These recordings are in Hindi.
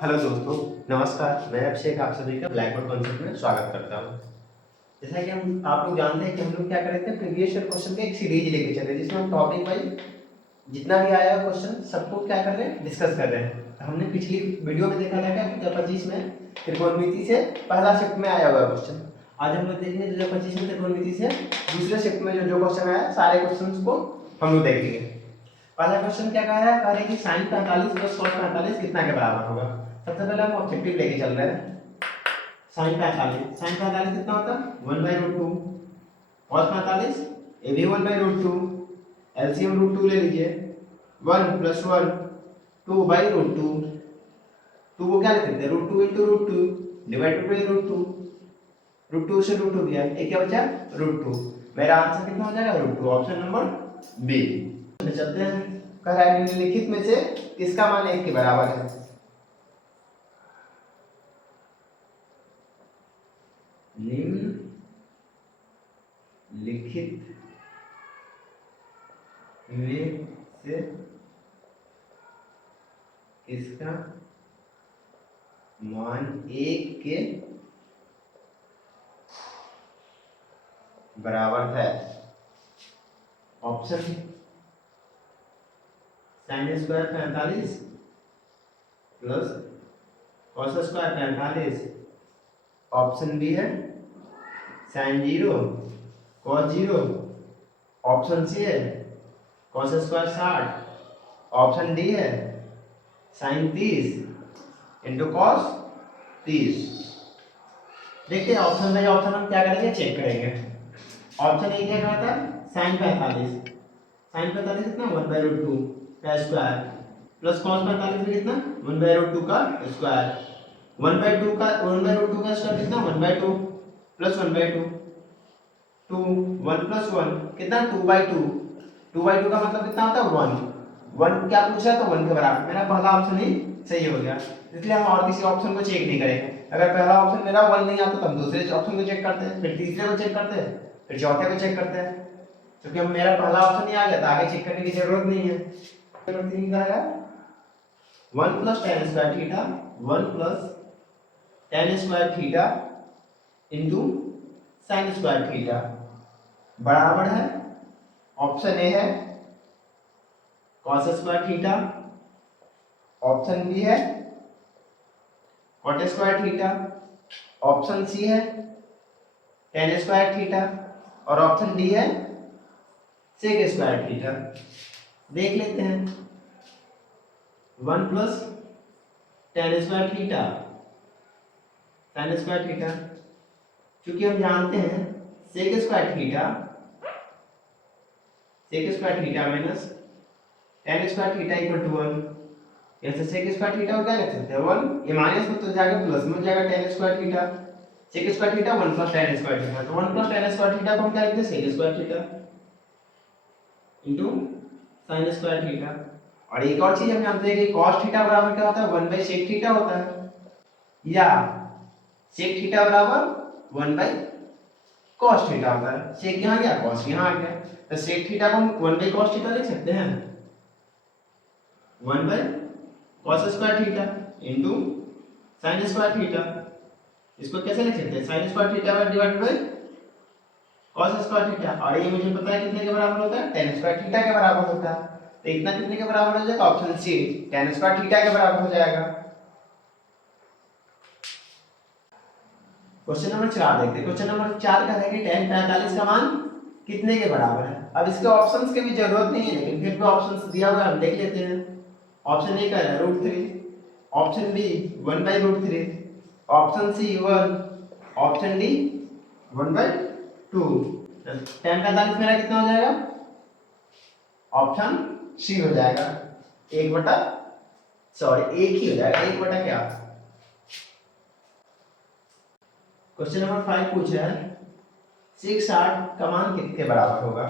हेलो दोस्तों, नमस्कार। मैं अभिषेक आप सभी का ब्लैक बोर्ड कॉन्सेप्ट में स्वागत करता हूँ। जैसा कि हम आप लोग जानते हैं कि हम लोग क्या कर रहे थे, प्रीवियस ईयर क्वेश्चन का एक सीरीज लेके चल रहे हैं जिसमें हम टॉपिक वाइज जितना भी आया क्वेश्चन सबको क्या कर रहे हैं, डिस्कस कर रहे हैं। तो हमने पिछली वीडियो में देखा था कि 2025 में त्रिकोणमिति से पहला शिफ्ट में आया हुआ क्वेश्चन। आज हम लोग देखेंगे 2025 में त्रिकोणमिति से दूसरे शिफ्ट में जो क्वेश्चन आया, सारे क्वेश्चन को हम लोग देखेंगे। पहला क्वेश्चन क्या कह रहा है, कह रहे हैं कि sin 45 प्लस cos 45 कितना के बराबर होगा। सबसे पहले हम ऑब्जेक्टिव लेके चल रहे हैं। sin 45 कितना होता है 1/√2, cos 45 ये भी 1/√2, एलसीएम √2 ले लीजिए। 1 + 1 2/√2, 2 को क्या लिख सकते हैं √2 × √2 डिवाइड बाय √2, √2 से √2 गया, ये क्या बचा √2। मेरा आंसर कितना हो जाएगा √2, ऑप्शन नंबर बी। चलते हैं। कह रहा है निम्नलिखित में से किसका मान 1 के बराबर है। निम्नलिखित में से किसका मान 1 के बराबर है। Option sin square 45 plus cos square 45, option B है sin 0 cos 0, ऑप्शन सी है cos स्क्वायर 60, ऑप्शन डी है sin 30 × cos 30। देखते हैं ऑप्शन बाई ऑप्शन हम क्या करेंगे, चेक करेंगे। ऑप्शन ए क्या कहता है sin 45, sin 45 कितना 1/√2 का स्क्वायर प्लस cos 45 भी कितना 1/√2 का स्क्वायर, 1/2 का 1/√2 का स्क्वायर कितना 1/2 प्लस 1/2, 2 1 + 1 कितना 2/2, 2/2 का मतलब कितना होता है 1, 1 क्या पूछा तो 1 के बराबर। मेरा पहला ऑप्शन ही सही हो गया, इसलिए हम और किसी ऑप्शन को चेक नहीं करेंगे। अगर पहला ऑप्शन मेरा 1 नहीं आता तो हम दूसरे ऑप्शन को चेक करते हैं, फिर तीसरे को चेक करते हैं, फिर चौथे को चेक करते हैं। क्योंकि हम मेरा पहला ऑप्शन ही आ गया तो आगे चेक करने की जरूरत नहीं है। नंबर 3 का है 1 + tan square theta 1 + tan square theta into sin square theta बराबर है, ऑप्शन ए है cos square theta, option B है cot square theta, option C है tan स्क्वायर थीटा और ऑप्शन डी है sec स्क्वायर थीटा। देख लेते हैं 1 + tan square theta sin square theta, क्योंकि हम जानते हैं sec square theta minus tan square theta = 1। ऐसे sec स्क्वायर थीटा को क्या लिख सकते हैं 1, ये माइनस में तो जाएगा प्लस में हो जाएगा tan square theta, sec square theta 1 + tan square theta, तो 1 + tan स्क्वायर थीटा को हम क्या लिखते हैं sec square theta into sin square theta. और एक और चीज हम जानते हैं कि cos थीटा बराबर क्या होता है 1/sec थीटा होता है, या sec थीटा बराबर 1/cos थीटा होता है। sec यहाँ गया cos यहाँ आ गया, तो sec थीटा को हम 1/cos थीटा लिख सकते हैं 1/cos square theta into sin square theta. इसको कैसे लिख सकते हैं sin square theta divided bye cos square theta, और ये मुझे पता है कितने के बराबर होता है tan स्क्वायर थीटा के बराबर होता है। तो इतना कितने के बराबर हो जाएगा, option C tan square theta के बराबर हो जाएगा। क्वेश्चन नंबर 4 देखते हैं। क्वेश्चन नंबर 4 का है कि tan 45 का मान कितने के बराबर है। अब इसके ऑप्शंस की भी जरूरत नहीं है, लेकिन फिर भी ऑप्शंस दिया हुआ है, हम देख लेते हैं। ऑप्शन ए का है √3, option B 1/√3, option C 1, option D 1/2। tan 45 मेरा कितना हो जाएगा, ऑप्शन सी हो जाएगा 1 ही हो जाएगा 1 बटा क्या। क्वेश्चन नंबर 5 पूछ रहा है 6/8 का मान कितने बराबर होगा।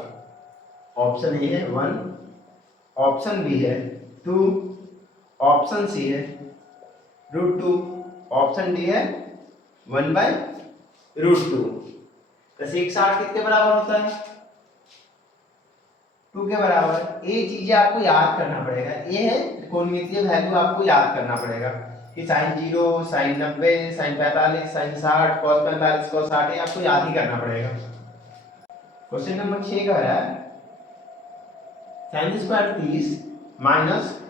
ऑप्शन ए है 1, ऑप्शन बी है 2, ऑप्शन सी है √2, ऑप्शन डी है 1/√2। तो 6/8 कितने बराबर होता है, 2 के बराबर। ये चीजें आपको याद करना पड़ेगा, ये है त्रिकोणमितीय वैल्यू आपको याद करना पड़ेगा कि sine 0, sine 90, sine 45, sine 60, cos 45, cos 60, ये आपको याद ही करना पड़ेगा। क्वेश्चन नंबर 6 कह रहा है sine square 30 minus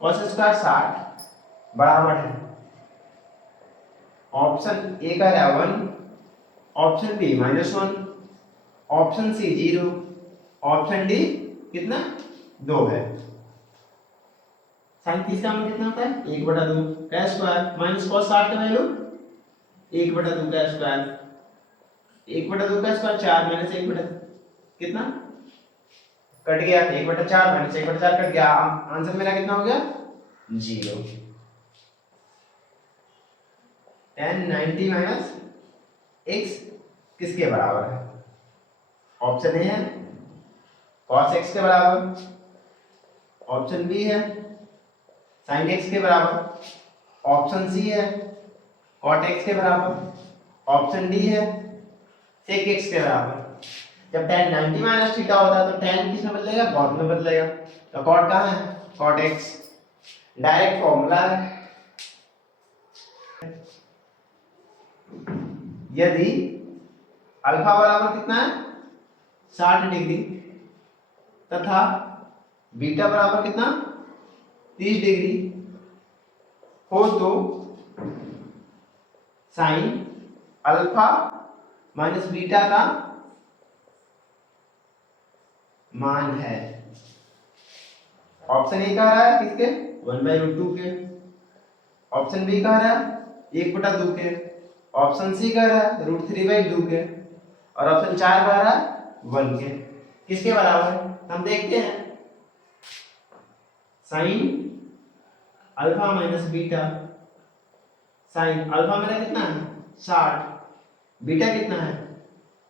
cos square 60 बराबर है, ऑप्शन ए का है 1, option B -1, option C 0, option D कितना 2 है। साइन 30 का मान कितना होता है 1/2 का स्क्वायर माइनस कॉस 60 का वैल्यू 1/2 का स्क्वायर, 1/2 का स्क्वायर 4 माइनस 1/2 कितना कट गया, 1/4 माइनस 1/4 कट गया, आंसर मेरा कितना हो गया 0। tan 90 माइनस x किसके बराबर है, ऑप्शन ए है cos x के बराबर, ऑप्शन बी है sin x के बराबर, ऑप्शन सी है cot x के बराबर, ऑप्शन डी है sec x के बराबर। जब tan 90 माइनस थीटा होता है तो tan किस में बदलेगा, cot में बदलेगा, तो cot कहाँ है cot x, डायरेक्ट फॉर्मूला है। यदि अल्फा बराबर कितना है 60 डिग्री तथा बीटा बराबर कितना 30 डिग्री हो तो साइन अल्फा माइनस बीटा का मान है। ऑप्शन ए कह रहा है किसके 1/√2 के, ऑप्शन बी कह रहा है 1/2 के, ऑप्शन सी कह रहा है √3/2 के, और ऑप्शन 4 कह रहा है 1 के। किसके बराबर है हम देखते हैं। Sine alpha minus beta, sine alpha मेरा कितना है 60, बीटा कितना है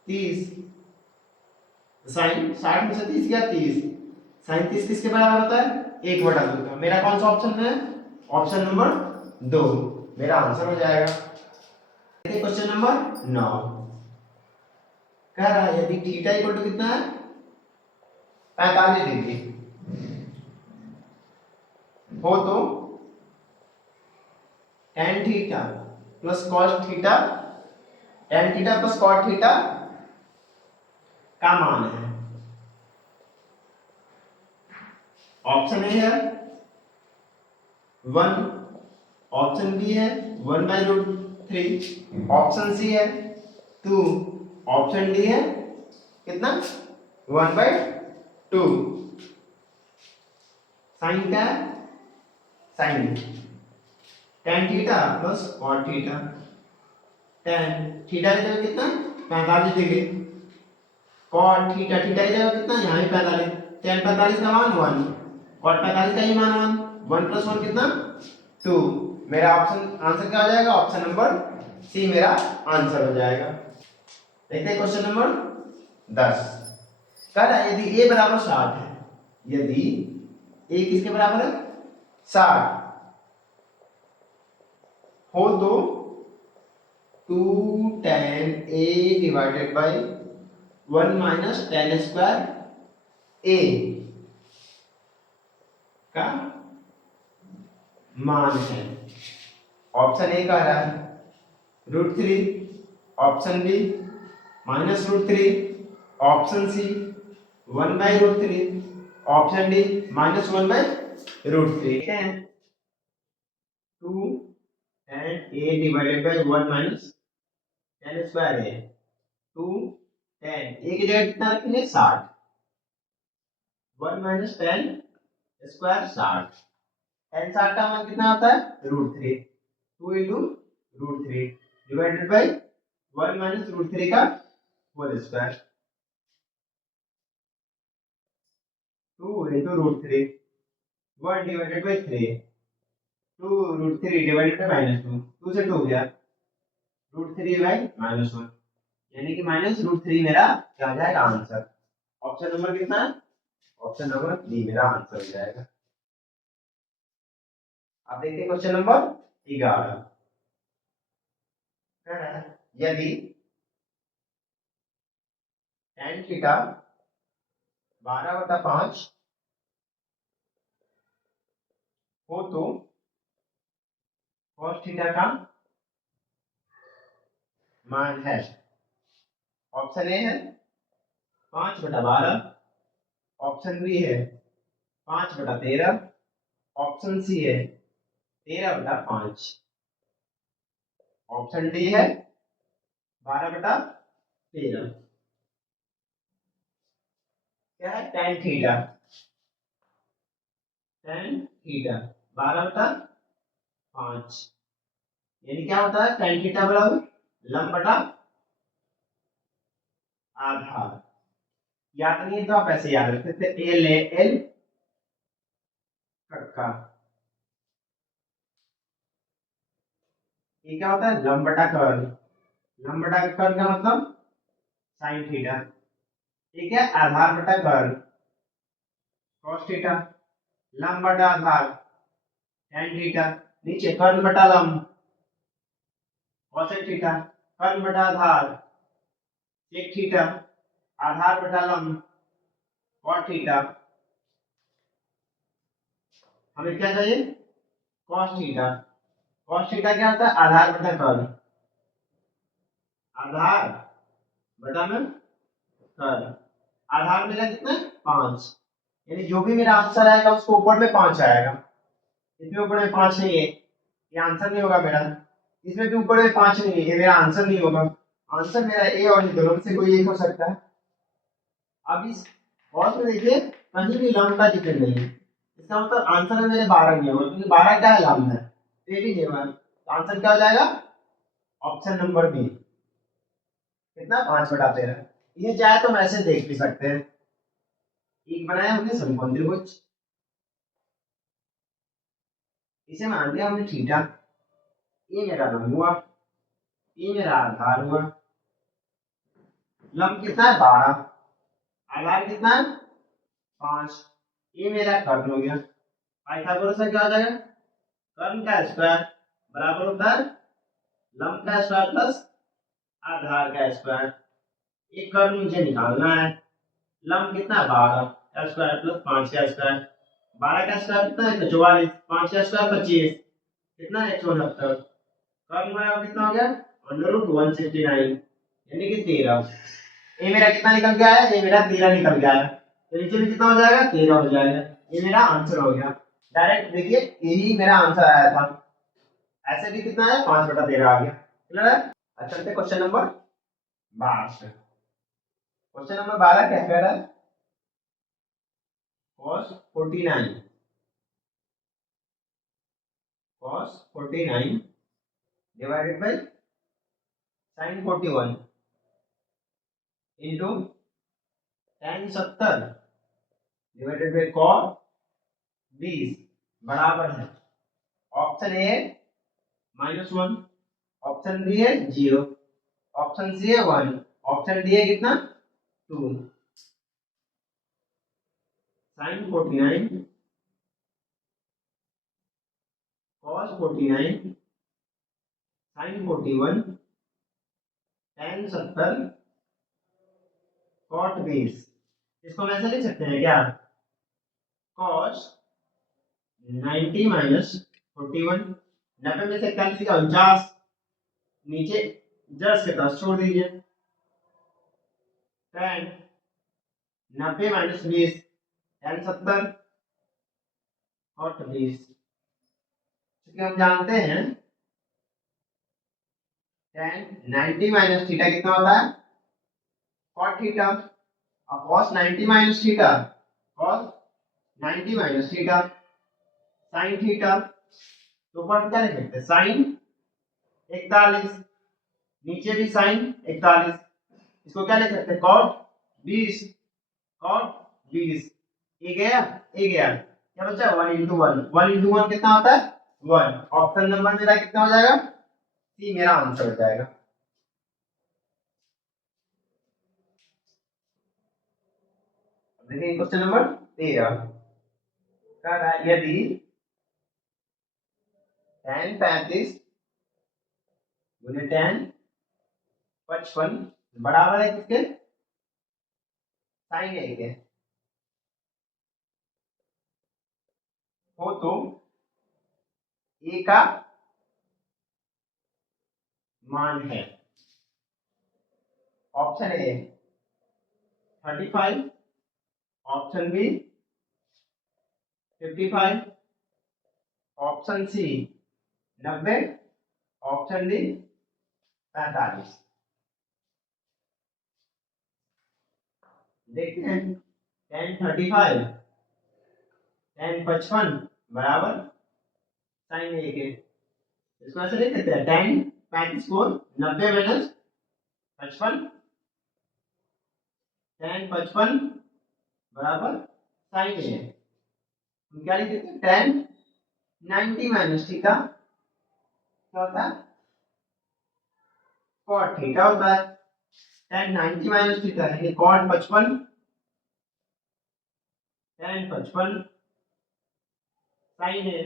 30, साइन 60 में से 30 गया 30, साइन 30 किसके बराबर होता है 1/2 का। मेरा कौन सा ऑप्शन है ऑप्शन नंबर 2 मेरा आंसर हो जाएगा। क्वेश्चन नंबर 9 कह रहा है यदि थीटा इक्वल टू कितना है 45 डिग्री हो तो tan theta plus cos theta, tan theta plus cot theta का मान है। ऑप्शन ए है 1, ऑप्शन बी है 1/√3, ऑप्शन सी है 2, ऑप्शन डी है कितना 1/2। साइन क्या है sine tan theta plus cot theta, tan theta की जगह कितना 45 डिग्री, cot थीटा थीटा की जगह कितना यहाँ भी 45, tan 45 का मान 1, cot 45 का ही मान 1, 1 + 1 कितना 2। मेरा ऑप्शन आंसर क्या हो जाएगा ऑप्शन नंबर सी मेरा आंसर हो जाएगा। देखते हैं क्वेश्चन नंबर 10 कह रहा है यदि a बराबर 60 है, यदि a किसके बराबर है 60 हो तो 2 tan a divided by 1 minus tan square a का मान है। ऑप्शन ए कह रहा है √3, option B -√3, option C 1/√3, option D -1/√3। 2 tan a divided by 1 minus tan square a, 2 tan a की जगह कितना रखेंगे 60, 1 माइनस tan स्क्वायर 60, tan 60 का मान कितना आता है √3, 2 into √3 डिवाइडेड बाय 1 माइनस √3 का whole square, 2 into √3, 1 divided by 3, 2 √3 divided by -2, 2 से 2 गया √3/-1, यानी कि -√3 मेरा क्या हो जाएगा आंसर। ऑप्शन नंबर कितना है ऑप्शन नंबर डी मेरा आंसर हो जाएगा। अब देखते हैं क्वेश्चन नंबर 11 कह रहा है यदि tan थीटा 12/5 हो तो cos थीटा का मान है। ऑप्शन ए है 5/12, ऑप्शन बी है 5/13, ऑप्शन सी है 13/5, ऑप्शन डी है 12/13। क्या है? tan theta. tan थीटा 12/5 यानी क्या होता है? tan थीटा बराबर लंब बटा आधार। याद नहीं है तो आप ऐसे याद रखते थे, एल ए एल कक्का। ये क्या होता है? लंब बटा कर्ल। लंब बटा कर्ल का मतलब साइन थीटा। ठीक है, आधार बटा कर्ल cos थीटा, लंब बटा आधार tan थीटा, नीचे कर्ल बटा लंब cosec थीटा, कर्ल बटा आधार sec थीटा, आधार बटा लंब cot थीटा। हमें क्या चाहिए? cos theta. cos थीटा क्या होता है? आधार बटा कर्ल, आधार बटा में कर्ल। आधार मेरा कितना है? 5, यानी जो भी मेरा आंसर आएगा उसको ऊपर में 5 आएगा। इसमें ऊपर में 5 नहीं है, ये आंसर नहीं होगा मेरा। इसमें भी ऊपर में 5 नहीं है, ये मेरा आंसर नहीं होगा। आंसर मेरा ए और ये दोनों में से कोई एक हो सकता है। अब इस कॉस में देखिए कहीं भी लंब का जिक्र नहीं है, इसका मतलब आंसर में मेरे 12 नहीं होगा, क्योंकि 12 क्या है? लंब है, तो ये भी नहीं होगा। तो आंसर क्या हो जाएगा? Option number B. कितना? 5/13। ये चाहे तो हम ऐसे देख भी सकते हैं, एक बनाया हमने समकोण त्रिभुज, इसे मान लिया हमने थीटा, ये मेरा लंब हुआ, ये मेरा आधार हुआ। लंब कितना है? 12, आधार कितना है? 5, ये मेरा कर्ल हो गया। पाइथागोरस का क्या हो जाएगा? कर्ल का स्क्वायर बराबर होता है लंब का स्क्वायर प्लस आधार का स्क्वायर। एक कर्ल मुझे निकालना है। लंब कितना है? 12 का स्क्वायर प्लस 5 का स्क्वायर। 12 का स्क्वायर कितना है? 44, 5 का स्क्वायर 25, कितना है? 169। कर्ल बराबर कितना हो गया? √169 यानी कि 13। ये मेरा कितना निकल के आया? ये मेरा 13 निकल के आया। तो नीचे में कितना हो जाएगा? 13 हो जाएगा। ये मेरा आंसर हो गया। डायरेक्ट देखिए यही मेरा आंसर आया था। ऐसे भी कितना है? 5/13 आ गया। क्लियर है? अच्छा, चलते क्वेश्चन नंबर 12। क्वेश्चन नंबर 12 क्या कह रहा है? cos 49 divided by sin 41 into tan 70 divided by cos 20 बराबर है ऑप्शन ए -1, ऑप्शन बी है 0, ऑप्शन सी है 1, ऑप्शन डी है कितना? 2। sin 49 cos 49 sin 41 tan 70 cot 20। इसको हम ऐसे लिख सकते हैं क्या? cos 90 माइनस 41, 90 में से 41 का 49, नीचे 10 के 10 छोड़ दीजिए। tan 90 minus 20 tan 70 cot 20। क्योंकि हम जानते हैं tan 90 माइनस थीटा कितना होता है? cot theta. अब cos 90 minus theta, cos 90 minus theta sin theta, तो ऊपर क्या लिख सकते हैं? sin 41, नीचे भी sin 41, इसको क्या लिख सकते हैं? cot 20, cot 20। ये गया, ये गया, क्या बचा? 1 into 1, 1 into 1 कितना होता है? 1। ऑप्शन नंबर मेरा कितना हो जाएगा? सी मेरा आंसर हो जाएगा। देखिए क्वेश्चन नंबर 13 का है, यदि tan 35 गुने tan 55 बराबर है किसके? sin a के, हो तो ए का मान है option A 35, option B 55, option C 90, option D 45। देखते हैं 1035 1055 बराबर साइन ए के। इसको ऐसे लिख देते हैं 10 35 को 90 माइनस 55 1055 बराबर साइन ए। हम क्या लिख देते हैं 10 90 माइनस थीटा क्या होता है कॉट थीटा होता है। 10 90 माइनस थीटा यानी कॉट 55 10 55 साइन ए।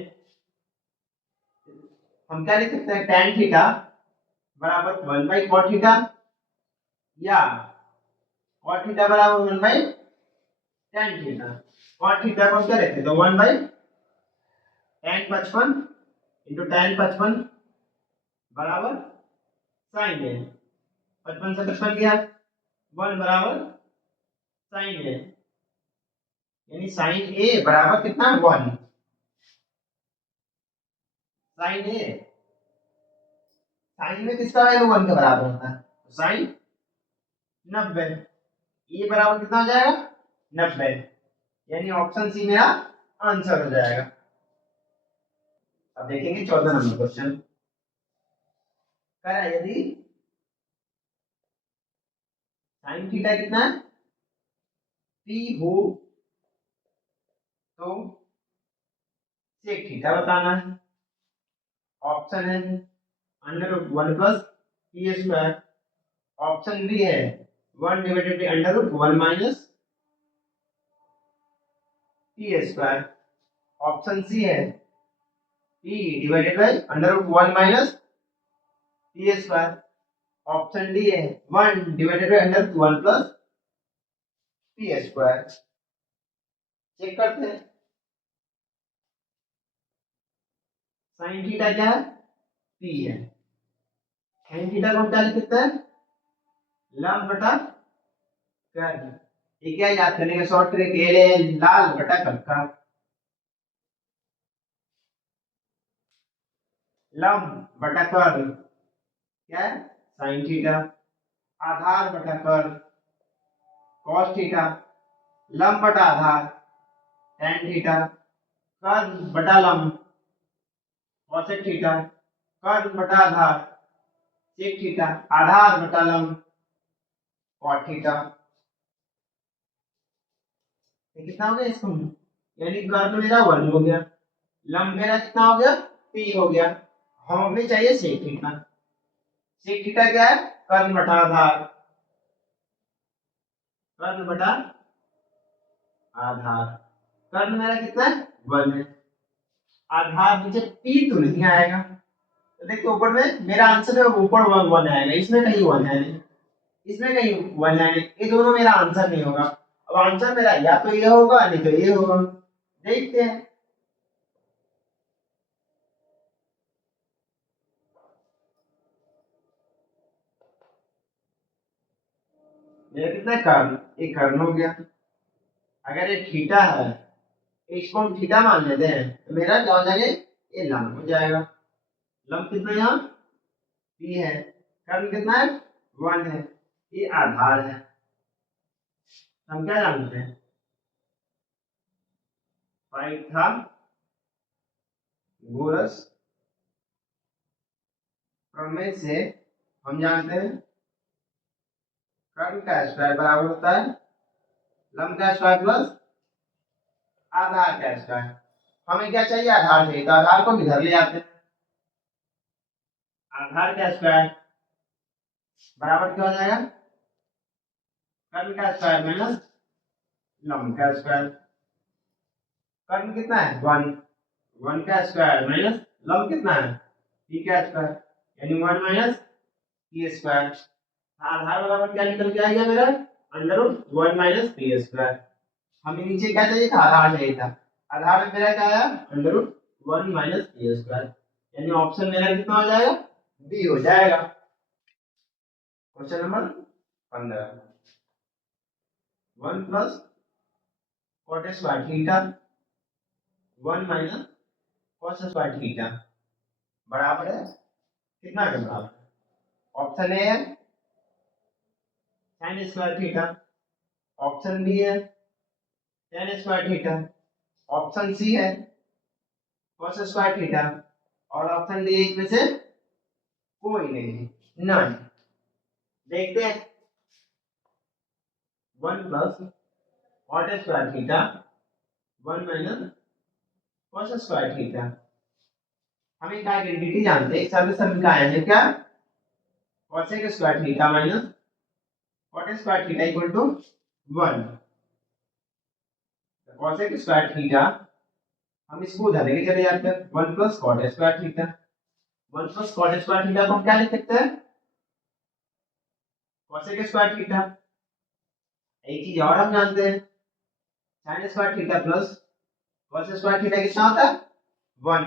हम क्या लिख सकते हैं tan थीटा बराबर 1 बाई cot थीटा या cot थीटा बराबर 1 by tan theta. cot theta को हम क्या लिखते हैं तो 1 बाई tan 55 इंटू tan 55 बराबर sin ए। 55 से 55 गया 1 बराबर sin ए यानी sin ए बराबर कितना 1। sin ए साइन में किसका वैल्यू 1 के बराबर होता है तो साइन 90 ये बराबर कितना हो जाएगा 90 यानी ऑप्शन सी मेरा आंसर हो जाएगा। अब देखेंगे 14 नंबर क्वेश्चन करा यदि साइन थीटा कितना है p हो तो सेक थीटा बताना है। ऑप्शन है under root 1 plus P square, option B है 1 divided by under root 1 minus P square, option C है p divided by under root 1 minus P square, option D है 1 divided by under root 1 plus P square. Check करते हैं साइन थीटा क्या है p है। साइन थीटा को हम क्या लिख सकते हैं लंब बटा कर्ल। ये क्या याद करने का शॉर्ट ट्रिक ये लाल बटा कक्का। लंब बटा कर्ल क्या है साइन थीटा, आधार बटा कर्ल कॉस थीटा, लंब बटा आधार tan थीटा, कर्ल बटा लंब कॉसेक थीटा, कर्ल बटा आधार सेक थीटा, आधार बटा लंब कॉट थीटा। ये कितना हो गया इसको यानी कर्ल मेरा 1 हो गया, लंब मेरा कितना हो गया p हो गया। हमें चाहिए सेक थीटा। सेक थीटा क्या है कर्ल बटा आधार, कर्ल बटा आधार। कर्ल मेरा कितना है 1 है, आधार नीचे p तो नहीं आएगा तो देखिए ऊपर में मेरा आंसर है ऊपर 1 आएगा, इसमें कहीं 1 है नहीं, इसमें कहीं 1 है नहीं, ये दोनों मेरा आंसर नहीं होगा। अब आंसर मेरा या तो ये होगा नहीं तो ये होगा। देखते हैं मेरा कितना कर्ल एक कर्ल हो गया। अगर ये थीटा है इसको हम थीटा मान लेते हैं तो मेरा क्या हो जाएगा ये लंब हो जाएगा। लंब कितना यहाँ p है, कर्ल कितना है 1 है, ये आधार है। हम क्या जानते हैं पाइथागोरस प्रमेय से हम जानते हैं कर्ल का स्क्वायर बराबर होता है लंब का स्क्वायर प्लस आधार का स्क्वायर। हमें क्या चाहिए आधार चाहिए तो आधार को इधर ले आते हैं। आधार का स्क्वायर बराबर क्या हो जाएगा कर्ल का स्क्वायर माइनस लंब का स्क्वायर। कर्ल कितना है 1, 1 का स्क्वायर माइनस लंब कितना है p का स्क्वायर यानी 1 माइनस p स्क्वायर। आधार बराबर क्या निकल के आएगा मेरा under root 1 minus P square. हमें नीचे क्या चाहिए था आधार चाहिए था, आधार में मेरा क्या आया under root 1 minus A square, यानी ऑप्शन मेरा कितना हो जाएगा बी हो जाएगा। Question number 15 1 plus cot square theta 1 minus cos square theta बराबर है कितना के बराबर। ऑप्शन ए है sine square theta, option B है tan square theta, option C है cos स्क्वायर थीटा और ऑप्शन डी में से कोई नहीं, नन। देखते हैं 1 plus cot square theta 1 minus cos square theta. हम एक आइडेंटिटी जानते हैं, एक साथ समीकरण है क्या cosec square theta minus cot square theta equal to 1। cosec square theta हम इसको उधर लेके चले जाते हैं 1 plus cot square theta. 1 plus cot square theta को हम क्या लिख सकते हैं cosec स्क्वायर थीटा। एक चीज और हम जानते हैं sin square theta plus cos square theta कितना होता है 1।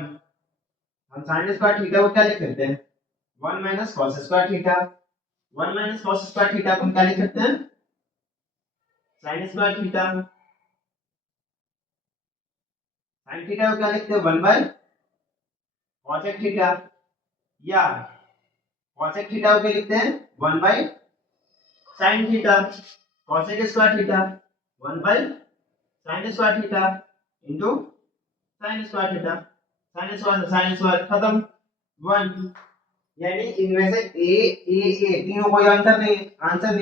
हम sin स्क्वायर थीटा को क्या लिख सकते हैं 1 minus cos square theta. 1 minus cos square theta को हम क्या लिख सकते हैं sin square theta. sin theta को क्या लिखते हैं 1 बाय cosec थीटा, या cosec थीटा को क्या लिखते हैं 1 by sin theta. cosec square theta 1 by sin square theta into sin square theta. sin square खत्म 1, यानी इनमें से ए तीनों कोई आंसर नहीं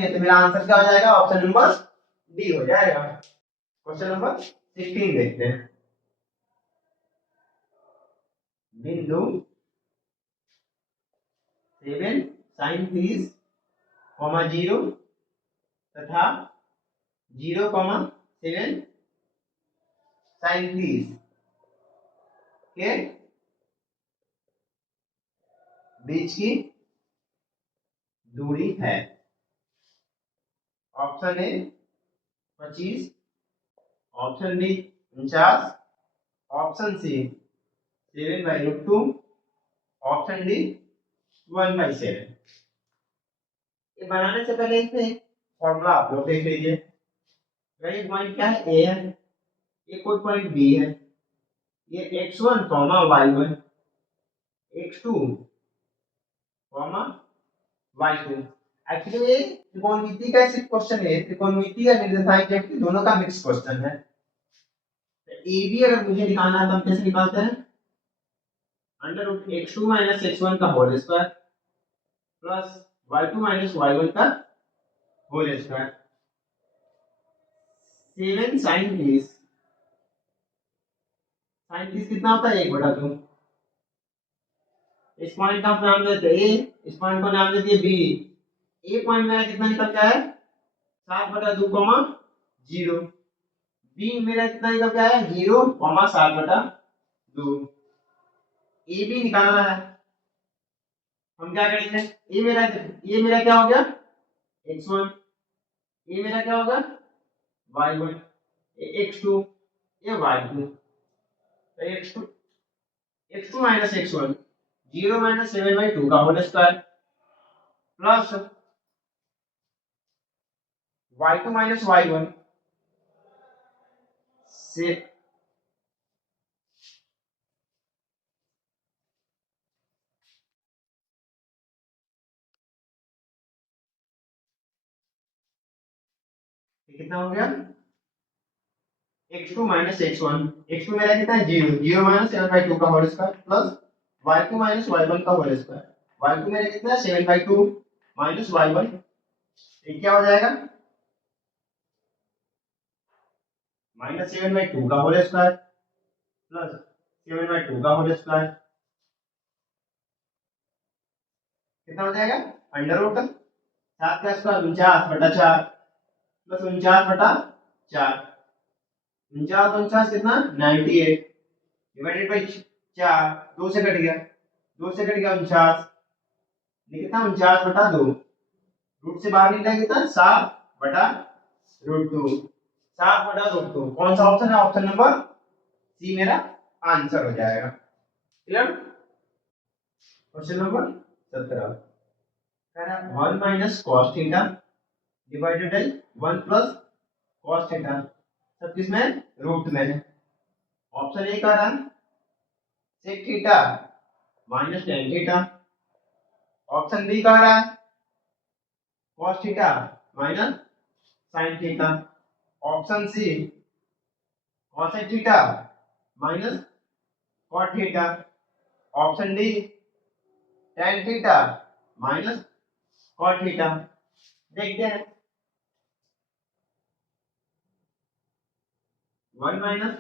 है, तो मेरा आंसर क्या हो जाएगा ऑप्शन नंबर डी हो जाएगा। क्वेश्चन नंबर 16 देखते हैं। बिंदु 7 sin 30, 0 तथा 0, 7 sin 30 के बीच की दूरी है। Option A 25, option B 49, option C 7/√2, option D 1/7। ये बनाने से पहले इसमें फॉर्मूला आप लोग देख लीजिए। ये पॉइंट क्या है ए है, ये कोई पॉइंट बी है, ये x1, y1, x2, y2। Actually ये त्रिकोणमिति का सिर्फ क्वेश्चन है, त्रिकोणमिति या निर्देशांक ज्यामिति दोनों का मिक्स क्वेश्चन है। ए बी अगर मुझे निकालना है तो हम कैसे निकालते हैं √x2 - x1 का whole square plus y2 - y1 का होल स्क्वायर। 7 sin 30, sin 30 कितना होता है 1/2। इस पॉइंट का नाम देते हैं ए, इस पॉइंट को नाम देते हैं बी। ए पॉइंट मेरा कितना निकल के आया 7/2, 0। बी मेरा कितना निकल के आया 0, 7/2। ए बी निकालना है, हम क्या करेंगे ये मेरा क्या हो गया x1, ये मेरा क्या होगा y1, ये x2, ये y2। तो x2 - x1 0 - 7/2 का whole square plus y2 - y1 से कितना हो गया x2 - x1। x2 मेरा कितना है 0, 0 - 7/2 का whole square plus y2 - y1 का होल स्क्वायर। y2 मेरा कितना है 7/2 - y1, ये क्या हो जाएगा -7/2 का होल स्क्वायर प्लस 7/2 का होल स्क्वायर कितना हो जाएगा अंडर रूट 7 का स्क्वायर 49/4 प्लस 49/4। 49 कितना 98 डिवाइडेड बाई 4, 2 से कट गया 49। ये कितना 49/2, रूट से बाहर निकला कितना 7/√2। 7/√2 कौन सा ऑप्शन है ऑप्शन नंबर सी मेरा आंसर हो जाएगा। क्लियर? क्वेश्चन नंबर 17 कह रहा है 1 minus cos theta divided by 1 plus cos theta, सब किसमें? रूट में है। ऑप्शन ए कह रहा है sec theta minus tan theta. Option B कह रहा है cos theta minus sine theta. Option C cosec theta minus cot theta. Option D tan theta minus cot theta. देखते हैं। 1 minus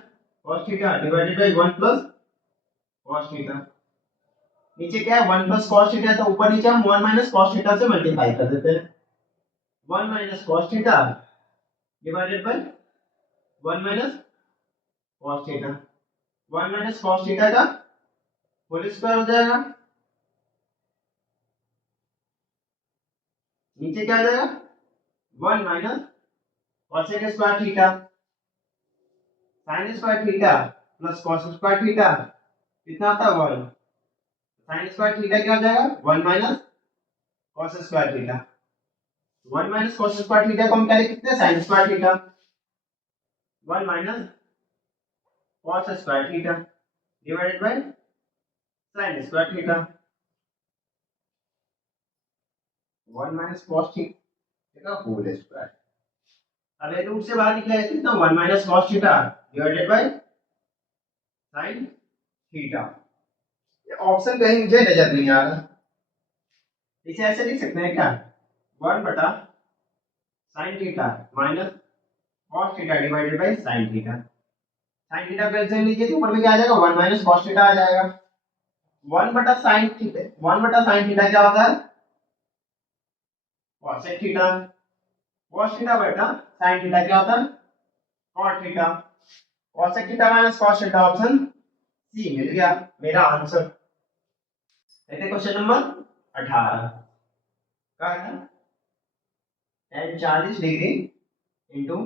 cos theta divided by 1 plus cos theta. नीचे क्या है? 1 प्लस कॉस थीटा, तो ऊपर नीचे हम 1 माइनस कॉस थीटा से मल्टीप्लाई कर देते हैं। 1 minus cos theta divided by 1 minus cos theta. 1 minus cos theta का होल स्क्वायर हो जाएगा। नीचे क्या आ जाएगा? 1 minus cosec square theta sign square theta plus cos square theta कितना आता है? 1। साइन स्क्वायर थीटा क्या हो जाएगा? 1 minus cos square theta. 1 minus cos square theta को हम क्या लिख सकते हैं? Sign square theta. 1 minus cos square theta divided by sine square theta. 1 minus cos theta का होल स्क्वायर। अब ये रूट से बाहर निकलेगा कितना? 1 minus cos theta divided by sine theta. ये ऑप्शन कहीं मुझे नजर नहीं आ रहा। इसे ऐसे लिख सकते हैं क्या? 1 बटा sine theta minus cos theta divided by sine theta. Sine theta को एलसीएम लीजिए तो ऊपर में क्या आ जाएगा? 1 माइनस कॉस थीटा आ जाएगा। 1 बटा साइन थीटा, 1 बटा साइन थीटा क्या होता है? Cosec theta. कॉस थीटा बटा साइन थीटा क्या होता है? Cot theta. Cosec theta minus cos theta, option C मिल गया मेरा आंसर। देखते क्वेश्चन नंबर 18 का है tan 40 degree into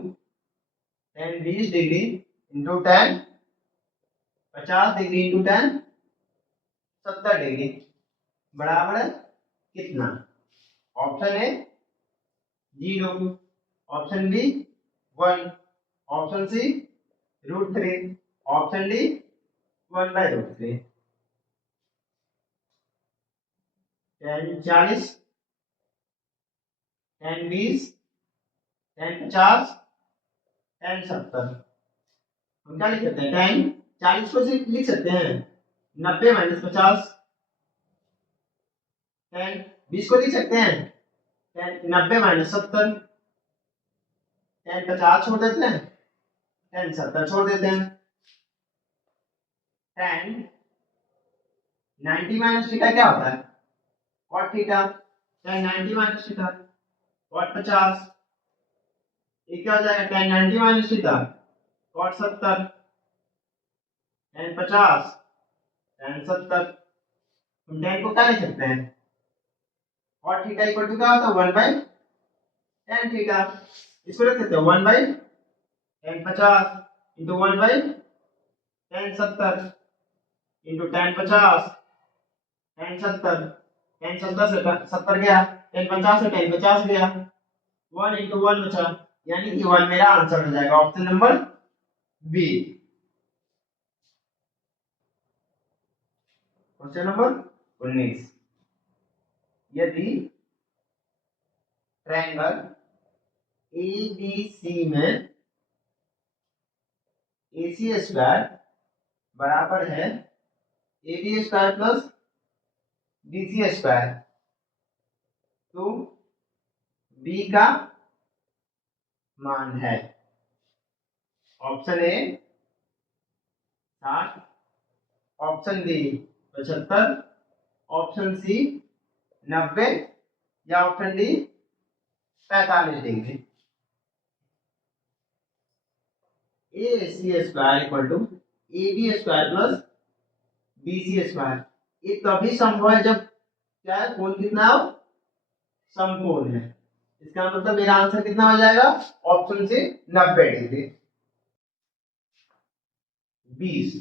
tan 20 degree into tan 50 degree into tan 70 degree बराबर है कितना? Option A 0, option B 1, option C √3, option D 1/√3। tan 40 tan 20 tan 50 tan 70 हम क्या लिख सकते हैं? tan 40 को लिख सकते हैं 90 माइनस 50। tan 20 को लिख सकते हैं tan 90 माइनस 70। tan 50 छोड़ देते हैं, tan 70 छोड़ देते हैं। tan 90 माइनस थीटा क्या होता है? cot theta. tan 90 minus theta cot 50। ये क्या हो जाएगा? tan 90 minus theta cot 70। tan 50 tan 70। हम tan को क्या लिख सकते हैं? cot थीटा इक्वल टू क्या होता है? 1/tan theta. इसको लिख सकते हैं 1/tan 50 into 1/tan 70 into tan 50 tan 70। tan 70 से 70 गया, tan 50 से tan 50 गया, 1 इंटू 1 बचा, यानी कि 1 मेरा आंसर हो जाएगा। Option number B. Question number 19 यदि ट्रायंगल एबीसी में AC स्क्वायर बराबर है AB square plus BC square, तो B का मान है option A 60, option B 75, option C 90 या option D 45 degree. AC square equal to AB square plus BC square, ये तभी संभव है जब क्या है? कोण कितना हो? समकोण है। इसका मतलब मेरा आंसर कितना हो जाएगा? Option C 90 degree. 20,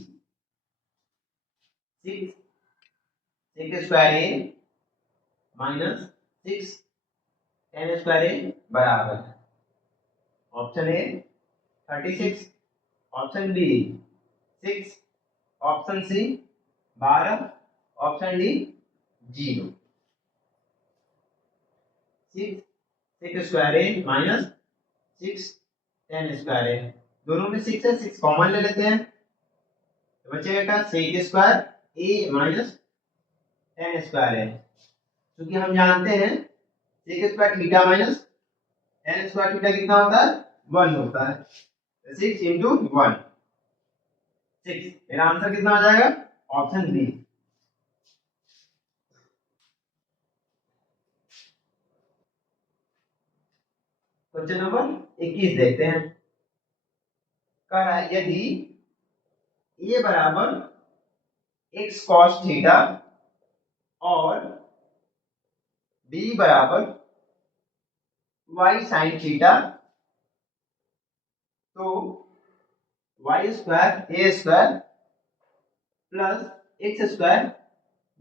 6 6 square A minus 6 10 square A बराबर option A 36, option B 6, option C 12, option D 0। 6 square A minus 6 10 square A, दोनों में 6 है, 6 कॉमन ले लेते हैं तो बचेगा sec square A minus 10 square है। क्योंकि हम जानते हैं sec square theta minus 10 square theta कितना होता है 1 होता है, 6 इंटू 1 6। मेरा आंसर कितना हो जाएगा ऑप्शन बी। क्वेश्चन नंबर 21 देखते हैं। कह रहा है यदि ए बराबर x cos थीटा और b बराबर y sin थीटा तो y square a square plus x square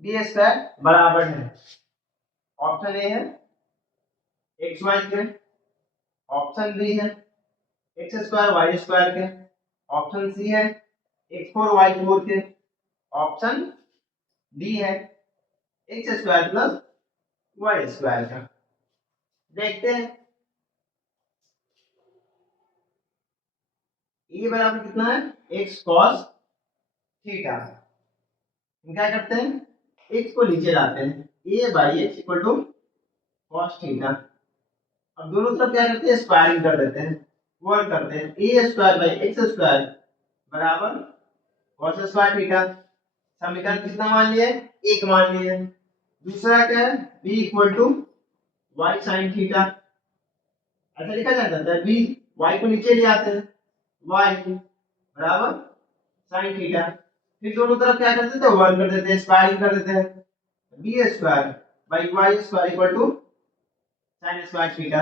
b square बराबर है। ऑप्शन ए है एक्स वाई के, ऑप्शन बी है एक्स स्क्वायर वाई स्क्वायर के, ऑप्शन सी है एक्स फोर वाई फोर के, ऑप्शन डी है X square plus Y square का। देखते हैं ये बराबर कितना है एक्स कॉस थीटा। हम क्या करते हैं एक्स को नीचे लाते हैं, A by X equal to cos theta. अब दोनों तरफ क्या करते हैं स्क्वायरिंग कर देते हैं, वर्क करते हैं, ए स्क्वायर बाई एक्स स्क्वायर बराबर कॉस स्क्वायर थीटा। समीकरण कितना मान लिया है एक मान लिया है। दूसरा क्या है b equal to Y sine theta, ऐसा लिखा जा सकता है b y को नीचे ले आते हैं y बराबर साइन थीटा, फिर दोनों तरफ क्या कर देते हैं वर्क कर देते हैं, स्क्वायरिंग कर देते हैं, b square by Y square equal to sine square theta.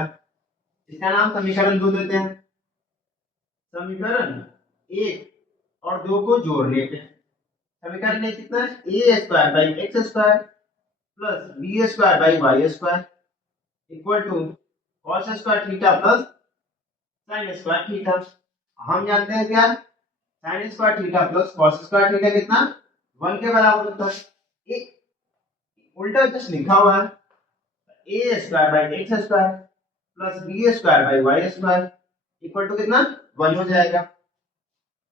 इसका नाम समीकरण 2 देते हैं। समीकरण 1 और 2 को जोड़ लेते हैं। समीकरण में कितना है A square by X square plus B square by Y square equal to cos square theta plus sine square theta. हम जानते हैं क्या sine square theta plus cos square theta कितना 1 के बराबर होता है। एक उल्टा जस्ट लिखा हुआ है A square by X square plus B square by Y square equal to कितना 1 हो जाएगा।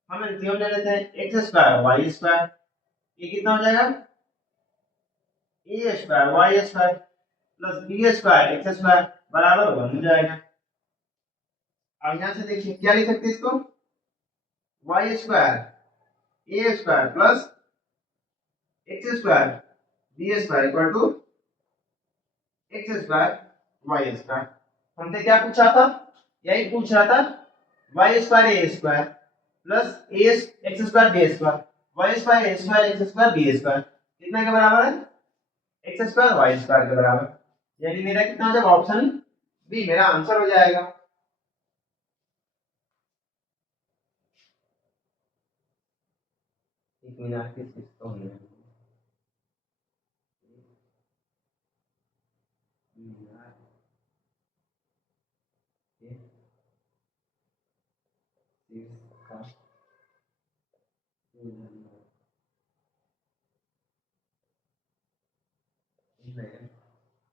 हम एलसीएम ले लेते हैं एक्स स्क्वायर वाई स्क्वायर, ये कितना हो जाएगा A square Y square plus B square x square बराबर 1 हो जाएगा। अब यहां से देखिए क्या लिख सकते हैं इसको y square a square plus x square b square equal to x square Y square. हमसे क्या पूछा था यही पूछ रहा था y square a square plus a x square b square Y square a square x square b square कितने के बराबर है एक्स स्क्वायर वाई स्क्वायर के बराबर, यानी मेरा कितना हो जाएगा ऑप्शन बी मेरा आंसर हो जाएगा। एक मिनट की सिस्टम होने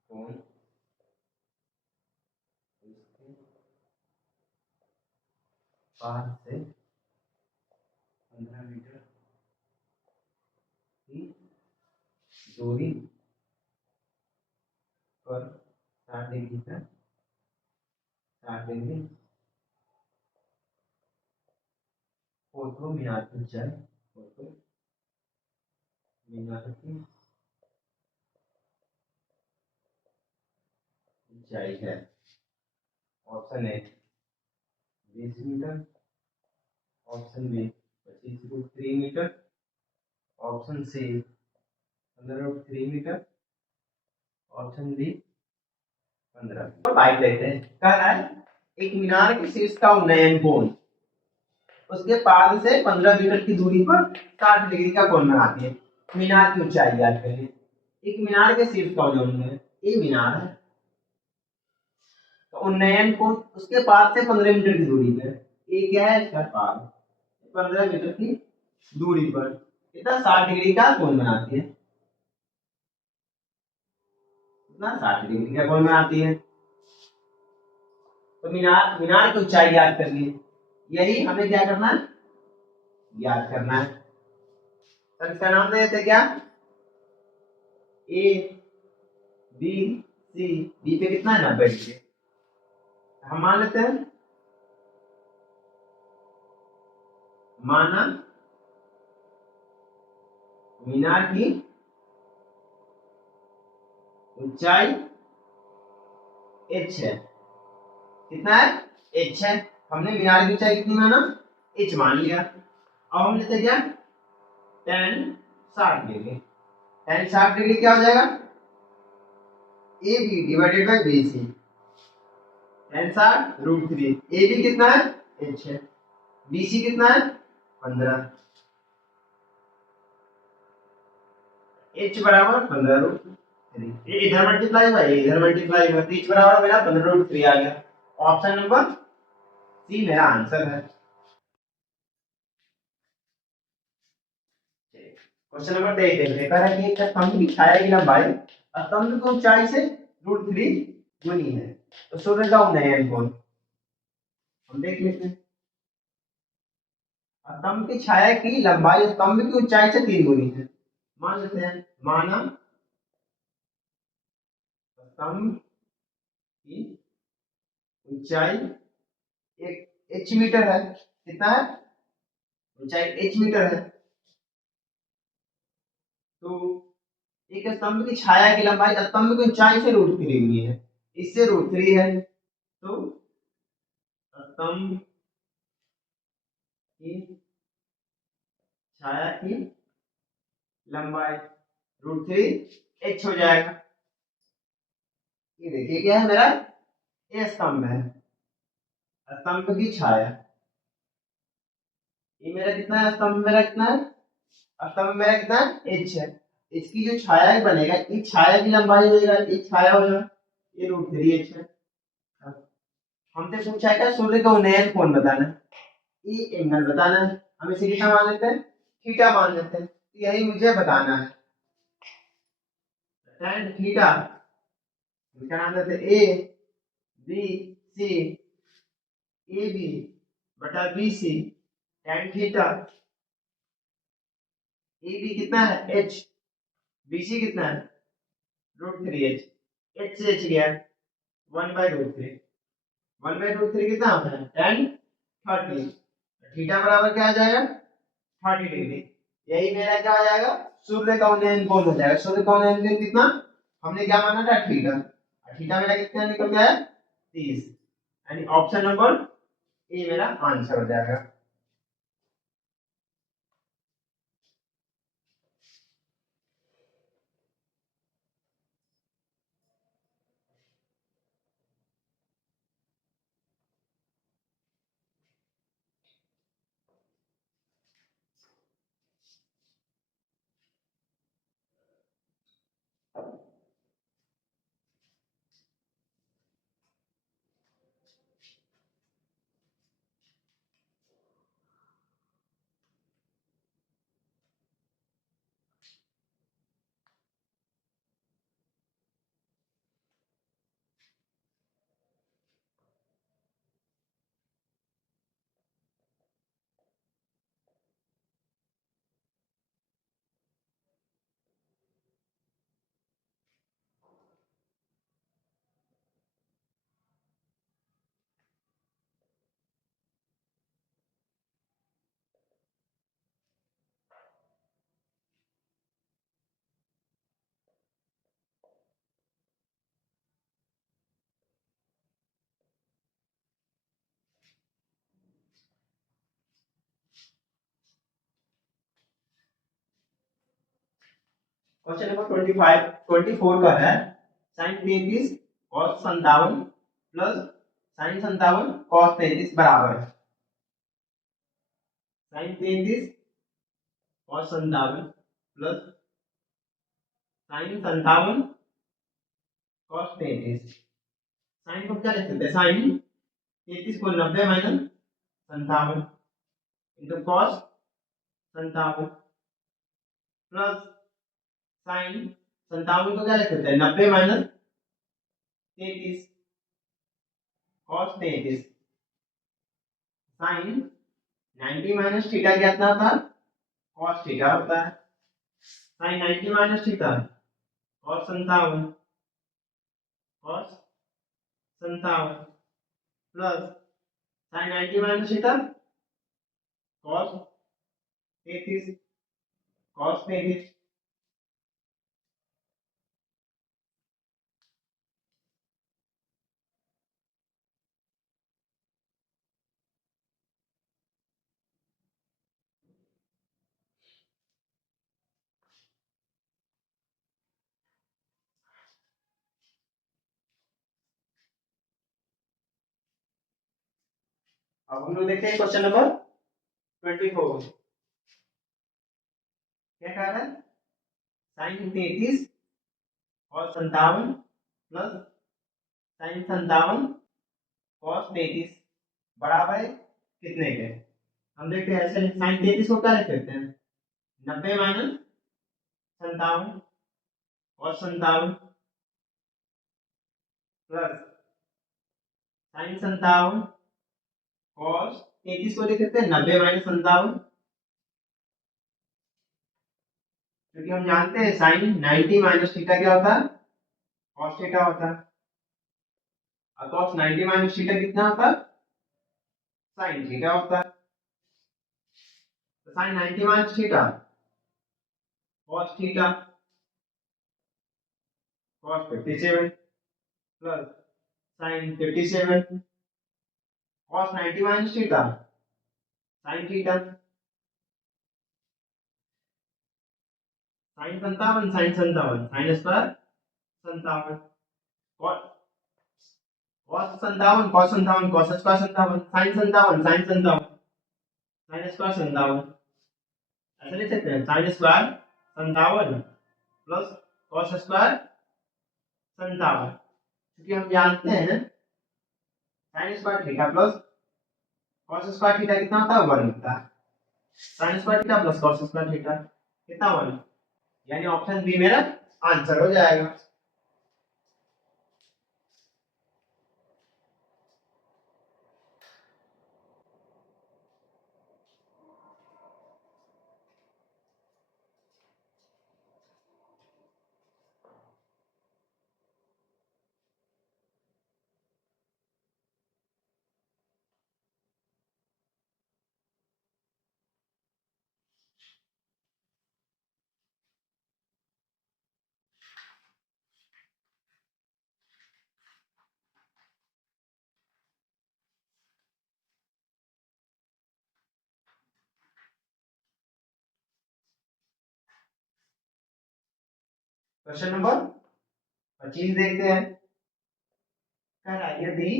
फोन पास से 15 मीटर की दूरी पर 60 डिग्री का 60 डिग्री फोटो मीनार की ऊंचाई, फोटो मीनार की ऊंचाई है। Option A 20 metre, option B 25√3 metre, option C 15√3 metre, option D 15। बाइक लेते हैं कह रहा है एक मीनार के शीर्ष का उन्नयन कोण उसके पाद से 15 मीटर की दूरी पर 60 डिग्री का कोण बनाती है। मीनार की ऊंचाई याद करिए। एक मीनार के शीर्ष का उन्नयन है, ये मीनार है, तो उन्नयन कोण उसके पाद से 15 मीटर की दूरी पे, ये क्या है इसका पाद, 15 मीटर की दूरी पर इतना 60 डिग्री का कोण बनाती है, इतना 60 डिग्री का कोण बनाती है। तो मीनार मीनार की ऊंचाई याद करनी है, यही हमें क्या करना है, याद करना है। तो इसका नाम दे देते क्या, ए बी सी, बी पे कितना है 90 डिग्री, हम मान लेते हैं, माना मीनार की ऊंचाई h है, कितना है h है, हमने मीनार की ऊंचाई कितनी माना, h मान लिया। अब हम लेते क्या, tan 60 डिग्री, tan 60 डिग्री क्या हो जाएगा, A B divided by B C, tan 60 √3, A B कितना है h है, बी सी कितना है 15, h बराबर 15 √3, ये इधर मल्टीप्लाई हुआ, ये इधर मल्टीप्लाई हुआ, तो h बराबर मेरा 15 √3 आ गया। ऑप्शन नंबर सी मेरा आंसर है। क्वेश्चन नंबर 23 देखा है कि एक स्तंभ की छाया की लंबाई स्तंभ की ऊंचाई से √3 गुनी है, तो सूर्य का उन्नयन कोण हम देख लेते हैं। स्तंभ की छाया की लंबाई स्तंभ की ऊंचाई से 3 गुनी है, मान लेते हैं, माना स्तंभ की ऊंचाई एक h मीटर है, कितना है ऊंचाई h मीटर है, तो एक स्तंभ की छाया की लंबाई स्तंभ की ऊंचाई से √3 गुनी है, इससे √3 है, तो स्तंभ की छाया की लंबाई √3 h हो जाएगा। ये देखिए क्या है मेरा, ये स्तंभ है, स्तंभ की छाया, ये मेरा कितना है, स्तंभ मेरा कितना है, स्तंभ मेरा कितना है h है, इसकी जो छाया बनेगा, इस छाया की लंबाई होगा, इस छाया होगा, ये √3 h है। हमसे पूछा है क्या, सूर्य का उन्नयन कोण बताना है, ये एंगल बताना है, हम इसे कितना मान लेते हैं, थीटा मान लेते हैं, तो यही मुझे बताना है, tan थीटा, इसका नाम देते हैं A B C, A B बटा B C, tan theta, A B कितना है h, बी सी कितना है √3h, h से h गया 1/√3, 1/√3 कितना होता है tan 30, थीटा बराबर क्या आ जाएगा 30 डिग्री, यही मेरा क्या हो जाएगा, सूर्य का उन्नयन कोण हो जाएगा। सूर्य का उन्नयन कोण कितना, हमने क्या माना था थीटा, थीटा मेरा कितना निकल गया है 30, यानी ऑप्शन नंबर ए मेरा आंसर हो जाएगा। क्वेश्चन नंबर 24 का है, sin 33 cos 57 plus sin 57 cos 33 बराबर है। Sine 33 cos 57 plus sine 57 cos 33। Sine को क्या लिख सकते हैं? साइन 33 को 90 minus 57 into cos 57 plus sine 57 को क्या लिख सकते हैं? 90 minus 33 cos 33। Sine 90 minus theta कितना था? cos थीटा होता है। Sine 90 minus theta cos 57 cos 57 plus sine 90 minus theta cos 33 cos 33। अब हम लोग देखते हैं क्वेश्चन नंबर 24। क्या कह रहा है? Sine 33 cos 57 plus sine 57 cos 33 बराबर है कितने के? हम देखते हैं ऐसे साइन 33 को क्या लिख सकते हैं? 90 minus 57 cos 57 plus sine 57 cos 33 को लिख सकते हैं 90 माइनस 57, क्योंकि हम जानते हैं साइन 90 माइनस थीटा क्या होता है? cos थीटा होता है। और cos 90 माइनस थीटा कितना होता है? sin थीटा होता है। तो sin 90 minus theta cos theta cos 57 plus sin 57 cos 90 minus theta sin theta sin 57 sin 57 sin square 57 cos cos 57 cos 57 cos square 57 sin 57 sin 57 sin square 57। ऐसे लिख सकते हैं sin square 57 plus cos square 57, क्योंकि हम जानते हैं sin square theta plus cos square theta कितना होता है? 1 होता है। sin square theta plus cos square theta कितना? 1। यानी ऑप्शन बी मेरा आंसर हो जाएगा। क्वेश्चन नंबर 25 देखते हैं। कह रहा है यदि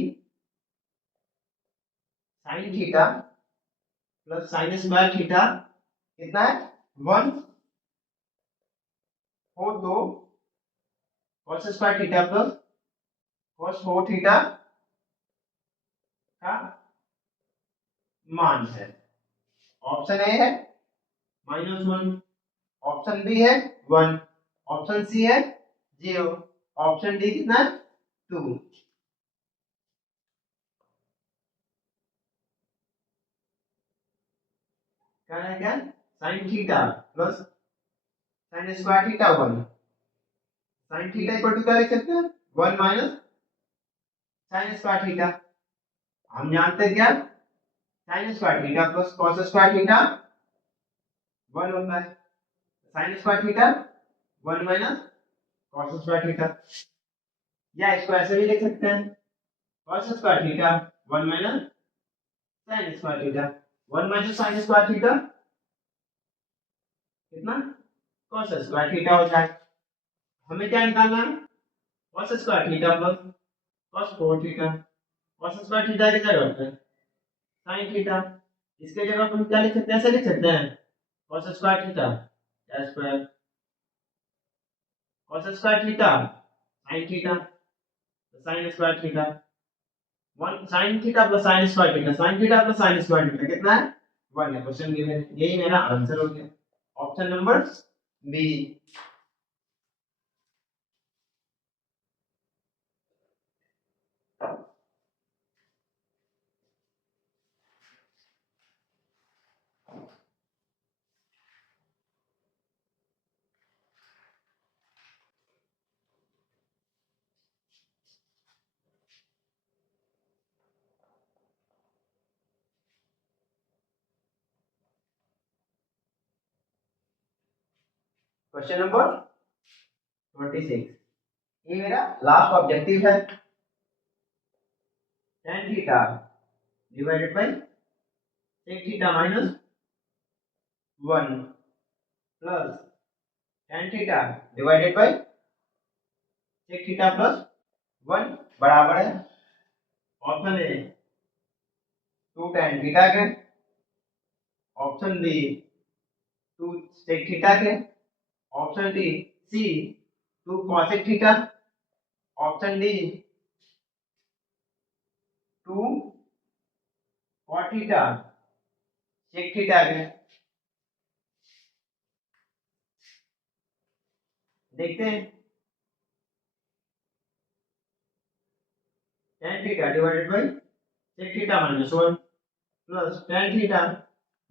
sin theta plus sin square theta कितना है? 1 हो तो cos square theta plus cos 4 theta का मान है। ऑप्शन ए है -1, ऑप्शन बी है 1, ऑप्शन सी है 0, ऑप्शन डी कितना है? 2। क्या है? क्या sin theta plus sin square theta 1, sin theta equal to क्या लिख सकते हैं? 1 माइनस sin स्क्वायर थीटा। हम जानते हैं क्या? sin square theta plus cos square theta 1 होता है। sin square theta 1 minus cos square theta, या इसको ऐसे भी लिख सकते हैं cos square theta 1 minus sin square theta. 1 minus sin square theta कितना? cos स्क्वायर थीटा होता है। हमें क्या निकालना है? cos square theta plus cos 4 theta. cos square theta की जगह पे sin थीटा इसके जगह अपन क्या लिख सकते हैं, ऐसे लिख सकते हैं cos square theta square cos square theta sin theta sin square theta 1 sin theta plus sin square theta sin theta plus sin square theta कितना है 1 है। क्वेश्चन गिवन, यही मेरा आंसर हो गया, option number B. Question number 26, ये मेरा लास्ट ऑब्जेक्टिव है। tan theta divided by sec theta minus 1 plus tan theta divided by sec theta plus 1 बराबर है ऑप्शन ए 2 tan थीटा के, ऑप्शन बी 2 sec थीटा के, option D C 2 cosec theta, option D 2 cot theta sec theta के। देखते हैं tan theta divided by sec theta minus 1 plus tan theta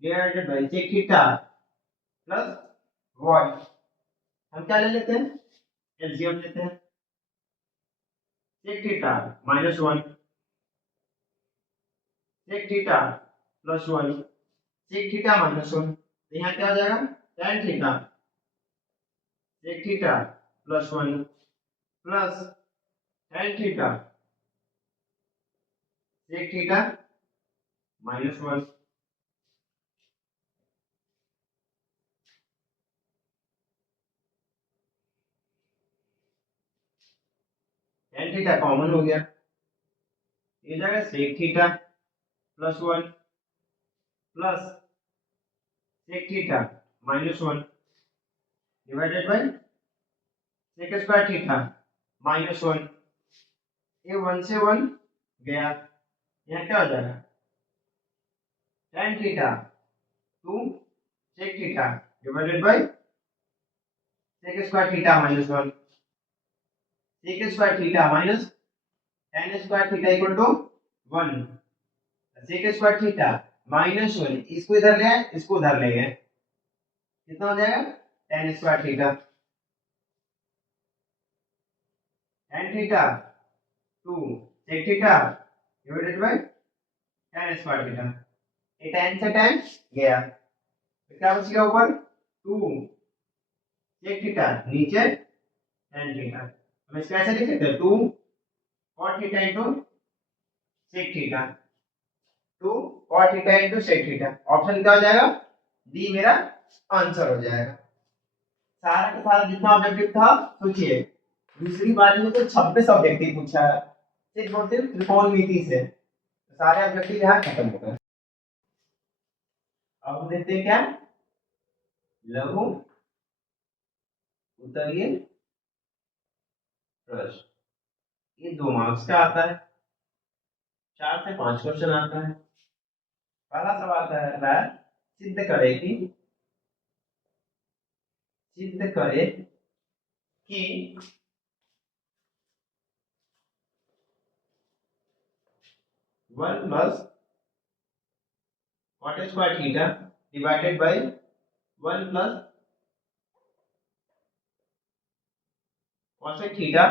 divided by sec theta plus 1। हम क्या ले लेते हैं, एलसीएम लेते हैं। sec theta minus 1 sec theta plus 1 sec theta minus 1, तो यहाँ क्या हो जाएगा tan theta sec theta plus 1 plus tan theta sec theta minus 1। tan theta common हो गया, ये जाएगा sec theta plus 1 plus sec theta minus 1 divided by sec square theta minus 1। ये 1 से 1 गया, यहाँ क्या हो जाएगा tan theta 2 sec theta divided by sec square theta minus 1। sec square theta minus tan square theta equal to 1। sec square theta minus 1, इसको इधर ले आए, इसको उधर ले गए, कितना हो जाएगा tan square theta, tan theta 2 sec theta divided by tan square theta. ये tan से tan गया, तो क्या बच गया ऊपर 2 sec थीटा, नीचे tan थीटा। हम इसको ऐसे लिख सकते हैं 2 cot theta into sec theta, 2 cot theta into sec theta. Option क्या हो जाएगा डी मेरा आंसर हो जाएगा। सारा का सारा जितना ऑब्जेक्टिव था, सोचिए दूसरी बार में तो 26 ऑब्जेक्टिव पूछा है, सिर्फ और सिर्फ त्रिकोणमिति से, सारे ऑब्जेक्टिव यहाँ खत्म हो गए। अब देखते हैं क्या लघु उत्तरीय प्रश्न, ये 2 मार्क्स का आता है, 4 से 5 क्वेश्चन आता है। पहला सवाल है सिद्ध करे कि 1 plus cot square theta divided by 1 plus cosec theta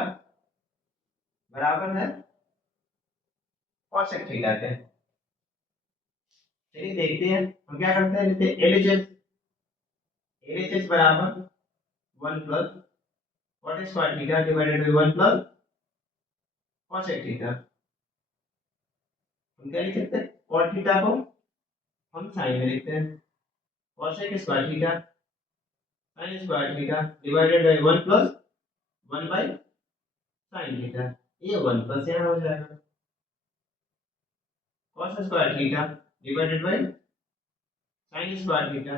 बराबर है cosec थीटा के। चलिए देखते हैं, हम क्या करते हैं, लेते हैं LHS बराबर 1 plus cot square theta divided by 1 plus cosec theta. हम क्या लिख सकते हैं, cot थीटा को हम साइन में लिखते हैं, cosec square theta sin square theta divided by 1 plus 1 by sin theta. ये 1 प्लस यहाँ हो जाएगा cos square theta divided by sine square theta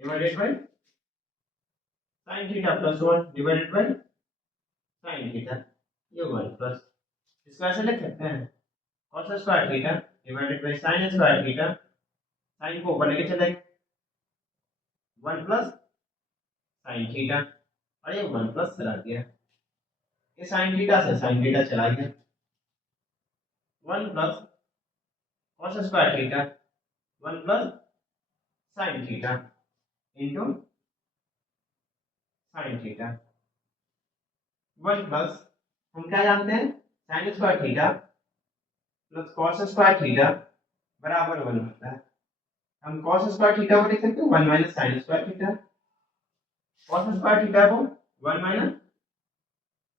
divided by sine theta plus 1 divided by sine theta, ये 1 प्लस, इसको ऐसे लिख सकते हैं cos square theta divided by sine square theta, sine को ऊपर लेके चले 1 प्लस साइन थीटा, और ये 1 प्लस चला गया, ये साइन थीटा से साइन थीटा चला गया, 1 plus cos square theta 1 plus sine theta into sine theta, 1 plus हम क्या जानते हैं sign square theta plus cos square theta बराबर 1 होता है। हम cos स्क्वायर थीटा को लिख सकते हैं 1 minus sign square theta, cos square theta को 1 minus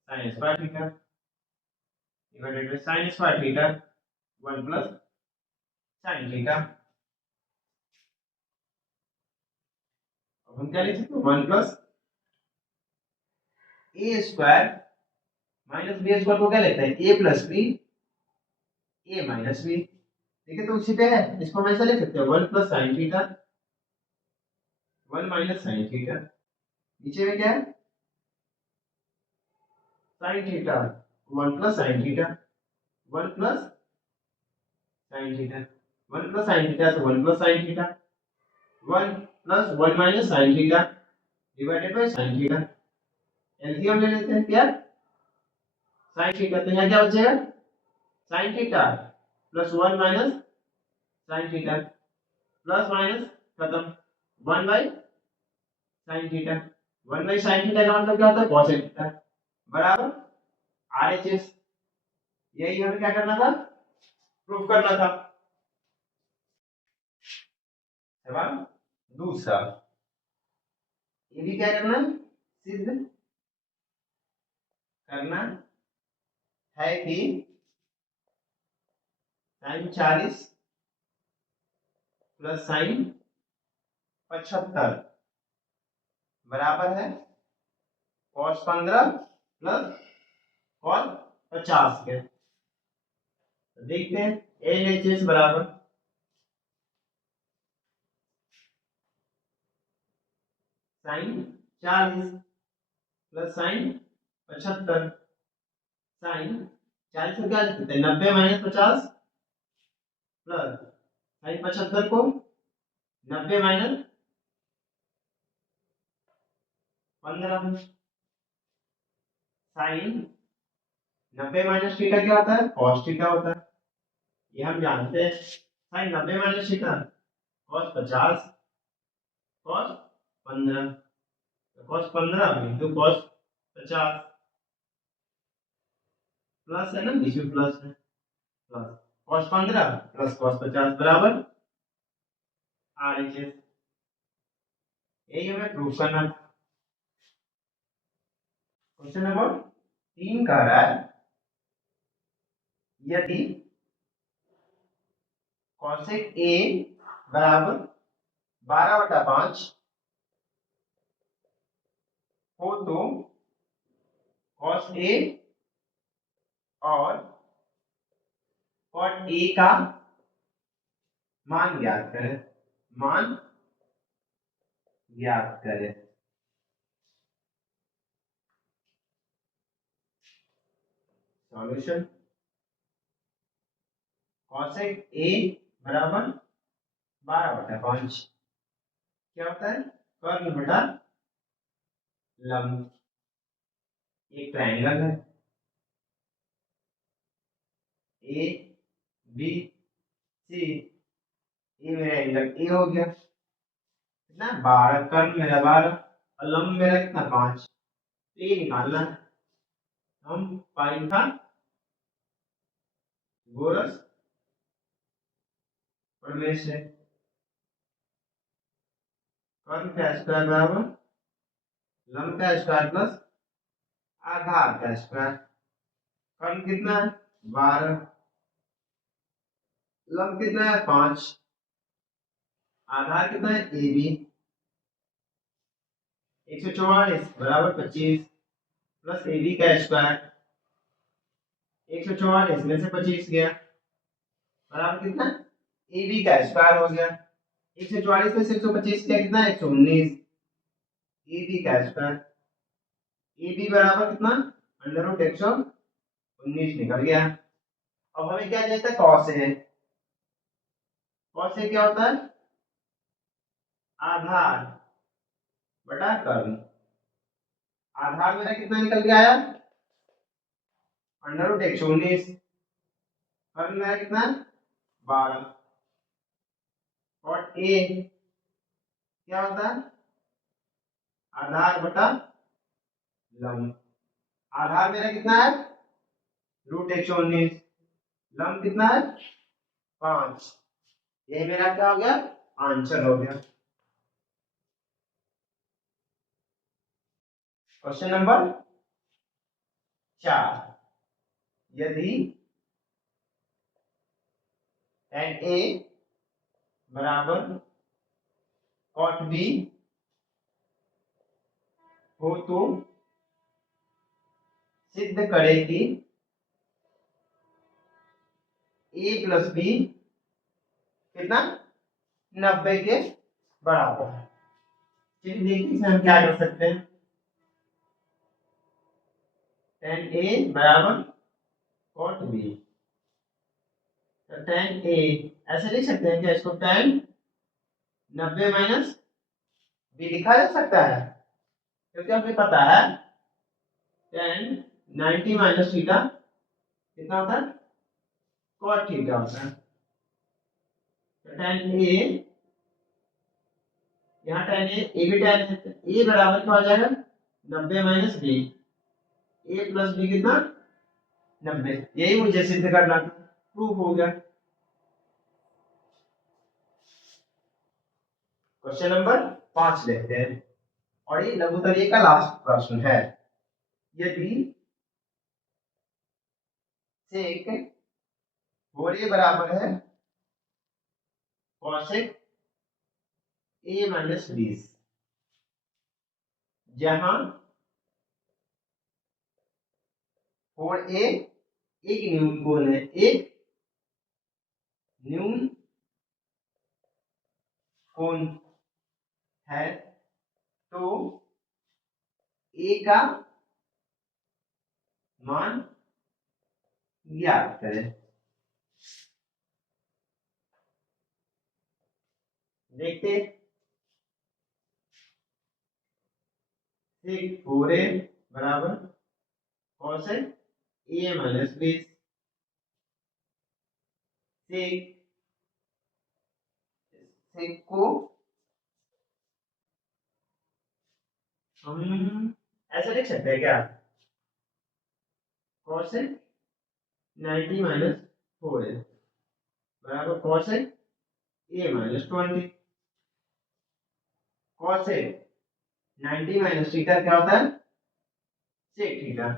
sign square theta divided by sine square theta 1 plus sine theta. अब हम क्या लिख सकते हैं 1 प्लस ए स्क्वायर माइनस बी स्क्वायर को क्या लिखते हैं ए प्लस बी ए माइनस बी, ठीक है, तो उसी पे है, इसको हम ऐसा लिख सकते हैं 1 plus sine theta 1 minus sine theta, नीचे में क्या है sine theta 1 plus sine theta 1 plus sine theta 1 plus sine theta से 1 plus sine theta 1 plus 1 minus sine theta divided by sine theta, LCM ले लेते हैं क्या साइन थीटा, तो यहाँ क्या बचेगा sign theta plus 1 minus sine theta plus minus खत्म 1 by sine theta, 1 by sine theta का मतलब क्या होता है cos थीटा बराबर RHS, यही हमें क्या करना था प्रूफ करना था। सवाल दूसरा, ये भी क्या करना सिद्ध करना है कि साइन 40 प्लस साइन 75 बराबर है cos 15 प्लस cos 50 के, तो देखते हैं LHS बराबर साइन 40 प्लस साइन 75, साइन 40 को क्या लिख सकते हैं 90 माइनस 50 प्लस साइन 75 को 90 माइनस 15, साइन 90 माइनस थीटा क्या होता है cos थीटा होता है, ये हम जानते हैं, sine 90 minus theta cos 50 cos 15, तो cos 15 इंटू cos 50 प्लस है ना, इसमें प्लस है, प्लस cos 15 प्लस cos 50 बराबर RHS, यही हमें प्रूफ करना। क्वेश्चन नंबर 3 कह रहा है यदि cosec A बराबर 12/5 हो तो cos A और cot A का मान ज्ञात करें, मान ज्ञात करें। सॉल्यूशन cosec A बराबर 12/5 क्या होता है कर्ण बटा लंब, एक ट्रायंगल है ए बी सी, ये मेरा एंगल ए हो गया कितना 12, कर्ण मेरा 12 और लंब मेरा कितना 5, तो ये निकालना है, हम पाइथागोरस प्रमेय से कर्ण का स्क्वायर बराबर लंब का स्क्वायर प्लस आधार का स्क्वायर, कर्ण कितना है 12, लंब कितना है 5, आधार कितना है ए बी 144 बराबर 25 प्लस ए बी का स्क्वायर 144 में से 25 गया बराबर कितना ए बी का स्क्वायर हो गया, 144 में से 125 क्या कितना है 119। ए बी का स्क्वायर, ए बी बराबर कितना अंडर रूट 119 निकल गया। अब हमें क्या चाहिए कॉस ए। कॉस ए क्या होता है आधार बटा कर्ल। आधार मेरा कितना निकल के आया अंडर रूट 119, कर्ल मेरा कितना 12। और ए क्या होता है आधार बटा लंब। आधार मेरा कितना है रूट 119, लंब कितना है 5। ये मेरा क्या हो गया आंसर हो गया। क्वेश्चन नंबर 4, यदि tan A बराबर cot B हो तो सिद्ध करें कि A प्लस B कितना 90 के बराबर है। चलिए देखिए इसमें हम क्या कर सकते हैं। tan A बराबर cot B, तो tan A ऐसे लिख सकते हैं क्या इसको tan 90 माइनस B लिखा जा सकता है क्योंकि हमें पता है tan 90 माइनस थीटा कितना होता है cot थीटा होता है। तो tan A यहाँ tan A भी tan A बराबर क्या हो जाएगा 90 minus B, A plus B कितना 90। यही मुझे सिद्ध करना था, प्रूफ हो गया। क्वेश्चन नंबर 5 देखते हैं और ये लघुत्तरीय का लास्ट प्रश्न है। यदि सेक 4a बराबर है कॉसेक a माइनस 20, जहां 4a एक न्यून कोण है, एक न्यून कोण है, तो a का मान ज्ञात करें। देखते सेक 4a बराबर कॉसेक a माइनस 20, सेक को हम ऐसा लिख सकते हैं क्या कॉसेक 90 माइनस 4a बराबर cosec a minus 20। Cosec 90 minus theta क्या होता है सेक थीटा,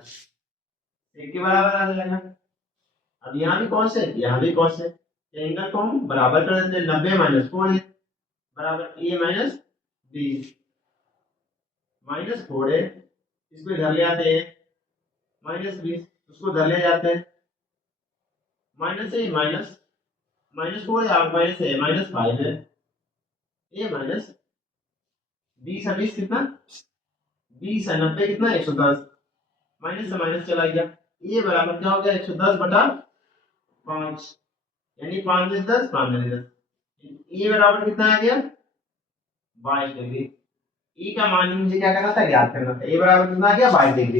सेक के बराबर आ जाएगा। अब यहाँ भी कॉस है यहाँ भी कॉस है, एंगल को हम बराबर कर देते हैं। 90 माइनस 4 बराबर a माइनस 20, माइनस 4 है इसको इधर ले आते हैं, माइनस 20 उसको इधर ले जाते हैं, माइनस ए माइनस माइनस 4 है माइनस ए माइनस 5 है, a माइनस 20 है 20 कितना 20 है 90 कितना 110, माइनस से माइनस चला गया, a बराबर क्या हो गया 110 बटा 5, यानी 5 में 10 5 में 10, ए बराबर कितना आ गया 22 डिग्री। ई का मान मुझे क्या करना था ज्ञात करना था, ए बराबर कितना आ गया 22 डिग्री।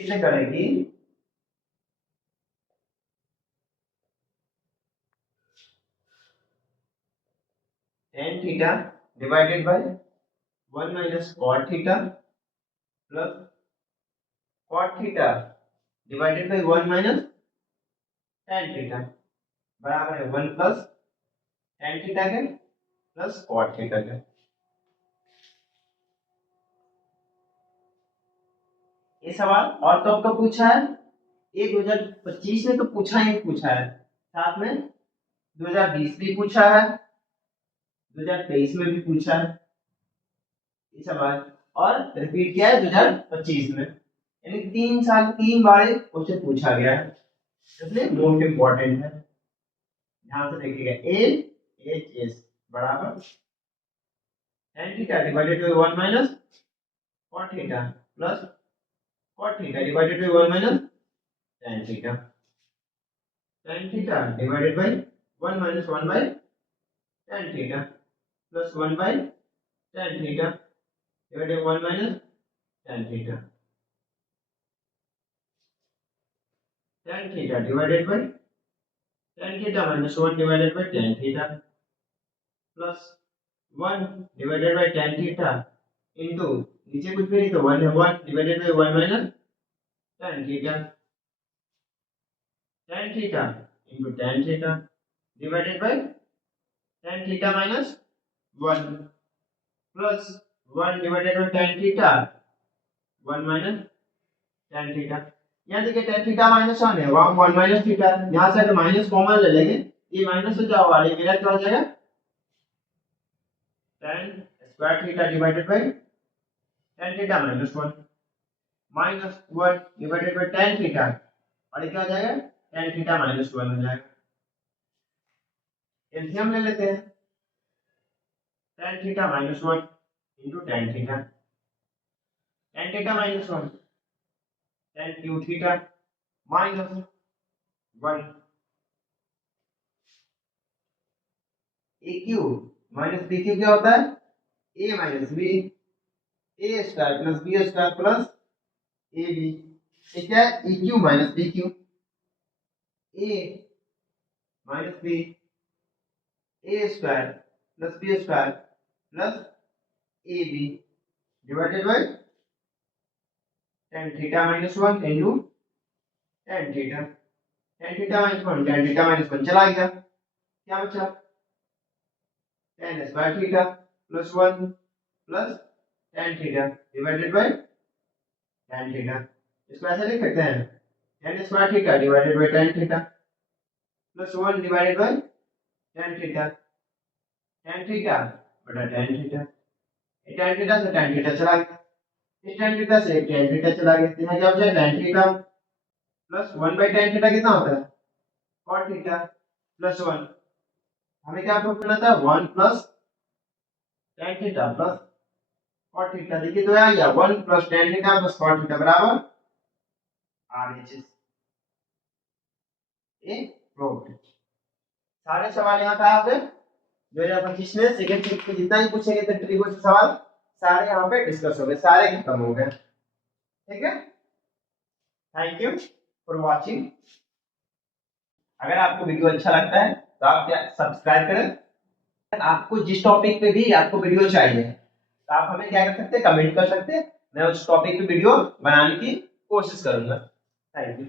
इसे करेंगे tan theta divided by 1 minus cot theta plus cot theta divided by 1 minus tan theta बराबर है 1 प्लस tan थीटा के प्लस cot थीटा के। ये सवाल और कब कब पूछा है, ये 2025 में तो पूछा ही पूछा है, साथ में 2020 भी पूछा है, 2023 में भी पूछा है ये सवाल, और रिपीट किया है 2025 में, यानी 3 साल 3 बार क्वेश्चन पूछा गया है, इसलिए मोस्ट इंपॉर्टेंट है। ध्यान से देखिएगा ए एच एस बराबर tan theta divided by 1 minus cot theta plus cot theta divided by 1 minus tan theta divided by 1 minus 1 by tan theta plus 1 by tan theta divided by 1 minus tan theta divided by tan theta minus 1 divided by tan theta plus 1 divided by tan theta into नीचे कुछ भी नहीं तो 1 है 1 divided by 1 minus tan theta into tan theta divided by tan theta minus 1 plus 1 divided by tan theta 1 minus tan theta. यहाँ देखिए tan थीटा माइनस 1 है वहां 1 माइनस थीटा, यहाँ से अगर माइनस कॉमन ले लेंगे ये माइनस हो जाओ वाले मेरा क्या हो जाएगा tan square theta divided by tan theta minus 1 minus 1 divided by tan theta और ये क्या हो जाएगा tan थीटा माइनस 1 हो जाएगा। एलसीएम ले लेते हैं tan theta minus 1 into tan theta minus 1 tan cube theta minus 1 a cube minus b cube क्या होता है a minus b a square plus B square plus a b ये क्या है a cube minus b cube a minus b a square plus B square plus a B divided by tan theta minus 1 into tan theta minus 1 tan theta minus 1 चला गया क्या बचा tan square theta plus 1 plus tan theta divided by tan theta. इसको ऐसे लिख सकते हैं tan square theta divided by tan theta plus 1 divided by tan theta बटा tan थीटा। ये tan थीटा से tan थीटा चला गया, इस tan थीटा से tan थीटा चला गया, यहाँ क्या बचा tan theta plus 1 by tan theta कितना होता है cot थीटा प्लस 1 हमें क्या प्रूव करना था 1 plus tan theta plus cot theta देखिए तो आ गया 1 plus tan theta plus cot theta बराबर RHS। ये प्रूव सारे सवाल यहाँ कहा पे 2025 में सेकंड शिफ्ट में जितना भी पूछे गए थे ट्रिगो से सवाल सारे यहाँ पे डिस्कस हो गए, सारे खत्म हो गए। ठीक है, थैंक यू फॉर वाचिंग। अगर आपको वीडियो अच्छा लगता है तो आप क्या सब्सक्राइब करें। आपको जिस टॉपिक पे भी आपको वीडियो चाहिए तो आप हमें क्या कर सकते हैं कमेंट कर सकते हैं, मैं उस टॉपिक पे वीडियो बनाने की कोशिश करूंगा। Thank you.